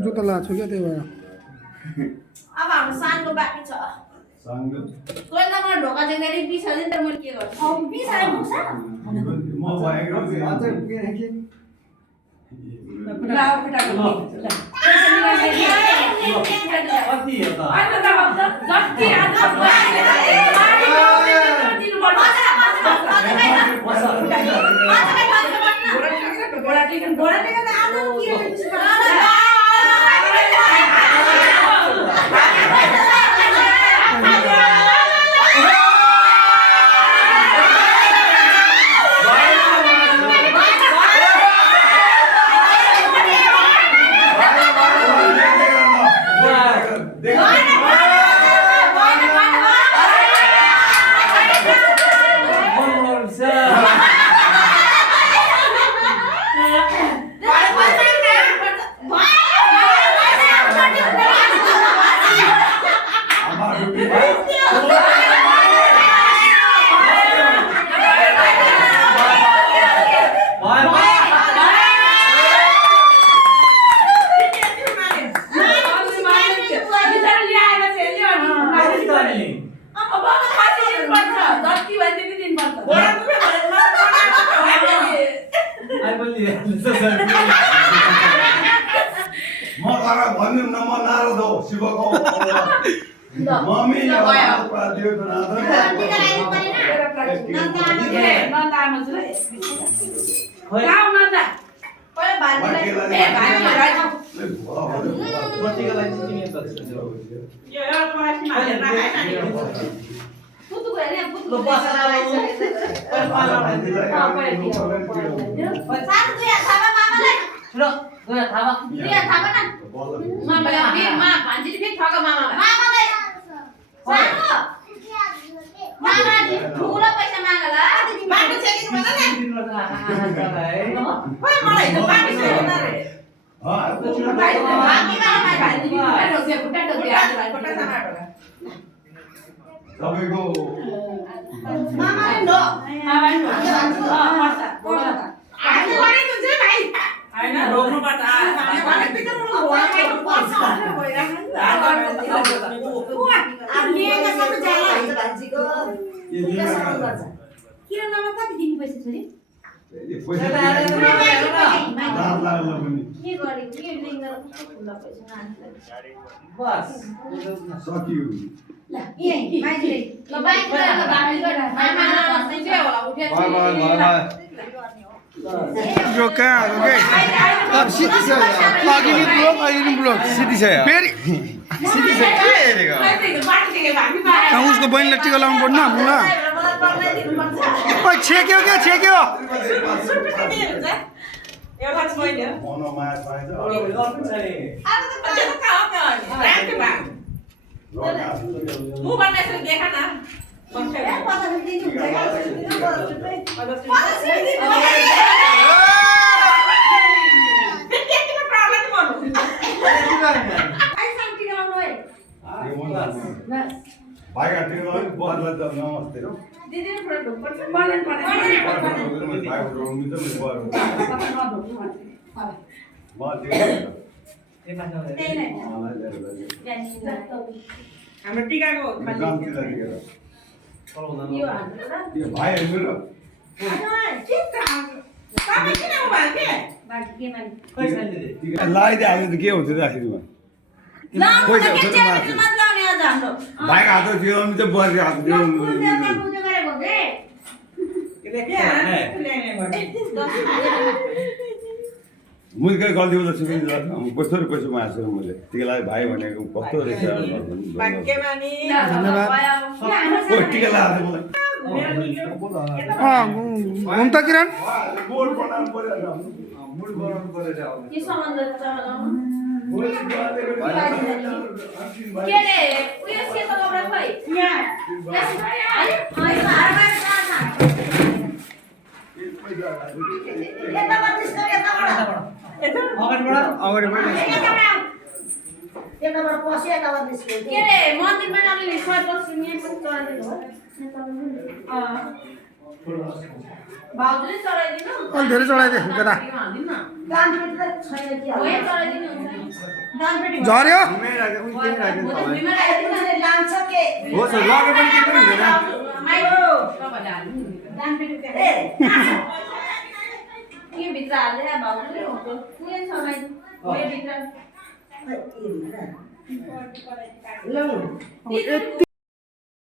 जुत्ता लाग्छु क्या त्यही भएर अब हाम्रो सानो बाँकी छ कोही त मलाई ढोका जेनेरी बिसाल्यो नि त मैले के गर्छु बिसायो मुसा म भएको अझै के के लाउ फटाको कति हो त अहिले त जति आज भन्नु न म नारद हो शिवको मम्मी दियो त तपाईँको सकियो जो कहाँ हो के अब सिटी छ अघि नि ब्लक सिटी छ फेरि सिटी छ के हेरेको उसको बहिनीलाई टिका लाउनु पर्दैन हामीलाई ओइ छेक्यो क्या छेक्यो एउटा छैन मनोमाया पाएछ मु भन्ने देखा न भाइ टिका बदला त नमस्ते दिदी बलन हाम्रो टिकाको लगाइदिइहाल्यो त के हुन्छ त आखिरमा भाइको हात जिराउनु त बर्को हात मुलकै गल्ती हुँदा सिकाइ कस्तो र कसो मार्छु मैले टिका भाइ भनेको कस्तो रहेछ टिका लगाएको मलाई घुम्ता किरण बोर्ड बनाउनु पर्यो मुड बनाउनु पर्यो के सम्बन्ध छ के रे उयो के त गब्रा खोइ यहाँ यताबाट पस्यो यताबाट निस्क्यो के अरे मन्दिरमा नलिने सयपछि यहाँ पनि चढाइदिनु हो भाउजूले चढाइदिनु अलि धेरै चढाइदिए केटा दानपेटी त छैन कि हो यहाँ चढाइदिनु हुन्छ दानपेटी झऱ्यो लान्छ के हो सर लगे पनि के पनि हुँदैन दानपेटी ए के भित्र हाल्दै भाउजूले हो कुनै चढाइदिनु हो भित्र ल